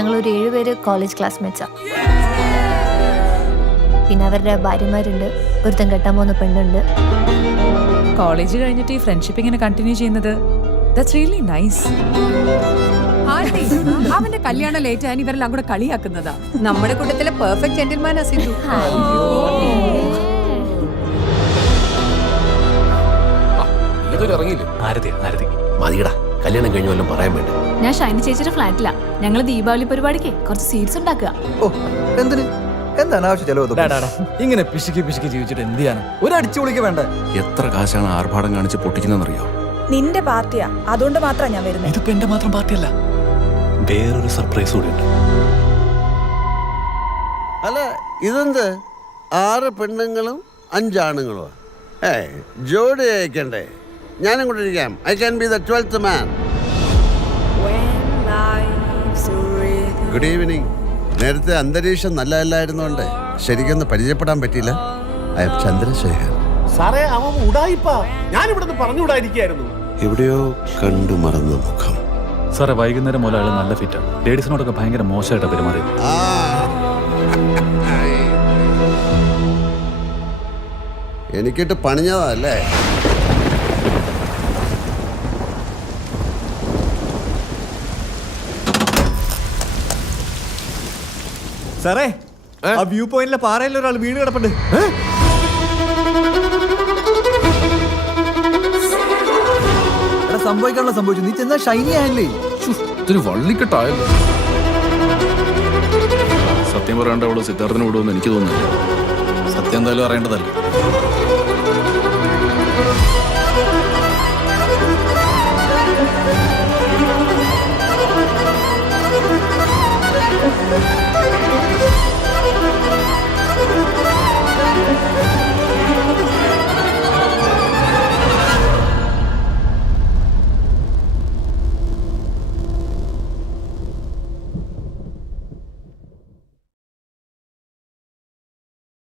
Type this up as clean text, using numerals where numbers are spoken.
ഞങ്ങളൊരു 7 പേര് കോളേജ് ക്ലാസ്മേറ്റ്സാ. പിന്നെ അവരുടെ ഭാര്യമാരുണ്ട്, ഒരുത്തൻ കെട്ടാൻ പോകുന്ന പെണ്ണുണ്ട്. കോളേജ് കഴിഞ്ഞിട്ട് ഈ ഫ്രണ്ട്ഷിപ്പ് ഇങ്ങനെ കണ്ടിന്യൂ ചെയ്യുന്നത് ദാറ്റ്സ് റിയലി നൈസ്. അവന്റെ കല്യാണം ലേറ്റ് ആയി ഇവരെല്ലാം കൂടെ കളിയാക്കുന്നതാ. നമ്മുടെ കൂട്ടത്തിലെ പെർഫെക്റ്റ് ജെന്റിൽമാനാ സിദ്ധു. മതിയടാ, കല്യാണം കഴിഞ്ഞ വല്ലതും പറയാൻ വേണ്ടി. ഞാൻ ഷൈനി ചേച്ചിയുടെ ഫ്ലാറ്റിലാ. ഞങ്ങള് ദീപാവലി പരിപാടിക്ക് കുറച്ച് സീറ്റ്സ് ഉണ്ടാക്കുക. എന്താണ് ആവശ്യം ചെലവ്? ഇങ്ങനെ പിശുക്കി പിശുക്കി ജീവിച്ചിട്ട് എന്ത് ചെയ്യാനാ? ഒരു അടിച്ചു പൊളിക്ക് വേണ്ട. എത്ര കാശാണ് ആർഭാടം കാണിച്ച് പൊട്ടിക്കുന്നറിയോ? നിന്റെ പാർട്ടിയാ, അതുകൊണ്ട് മാത്രമാണ് ഞാൻ വരുന്നത്. ഇതിപ്പോ എന്റെ മാത്രം പാർട്ടിയല്ല, വേറൊരു സർപ്രൈസ് കൂടി ഉണ്ട്. അല്ല, ഇതെന്ത് 6 പെണ്ണുങ്ങളും 5 ആണുങ്ങളും? ജോഡി അയക്കണ്ടേ? ഞാനും കൂടെ ഇരിക്കാം. I can be the 12th man. Good evening. നേരത്തെ അന്തരീക്ഷം നല്ലതല്ലായിരുന്നോണ്ട് ശരിക്കൊന്ന് പരിചയപ്പെടാൻ പറ്റിയില്ല. I am Chandrashekhar. സാറേ, അവൻ ഉടായിപ്പാ. ഞാൻ ഇവിടുന്ന് പറഞ്ഞുകൂടായിരിക്കായിരുന്നു. എവിടെയോ കണ്ടു മറന്ന മുഖം. സാറേ, വൈകുന്നേരം മുതൽ അയാൾ നല്ല ഫിറ്റാണ്. ലേഡീസിനോടൊക്കെ ഭയങ്കര മോശമായിട്ടാണ് പെരുമാറിയത്. എനിക്കിട്ട് പണിഞ്ഞതല്ലേ? സാറേ, ആ വ്യൂ പോയിന്റിലെ പാറയിൽ ഒരാൾ വീണ് കിടപ്പുണ്ട്. സംഭവിക്കാനുള്ള സംഭവിച്ചു. നീ ചെന്നാ ഷൈനി ആയല്ലേ? ഇതൊരു വള്ളിക്കെട്ടായല്ലോ. സത്യം പറയാണ്ട് അവള് സിദ്ധാർത്ഥനെ വിടുമെന്ന് എനിക്ക് തോന്നുന്നില്ല. സത്യം എന്തായാലും അറിയേണ്ടതല്ലേ.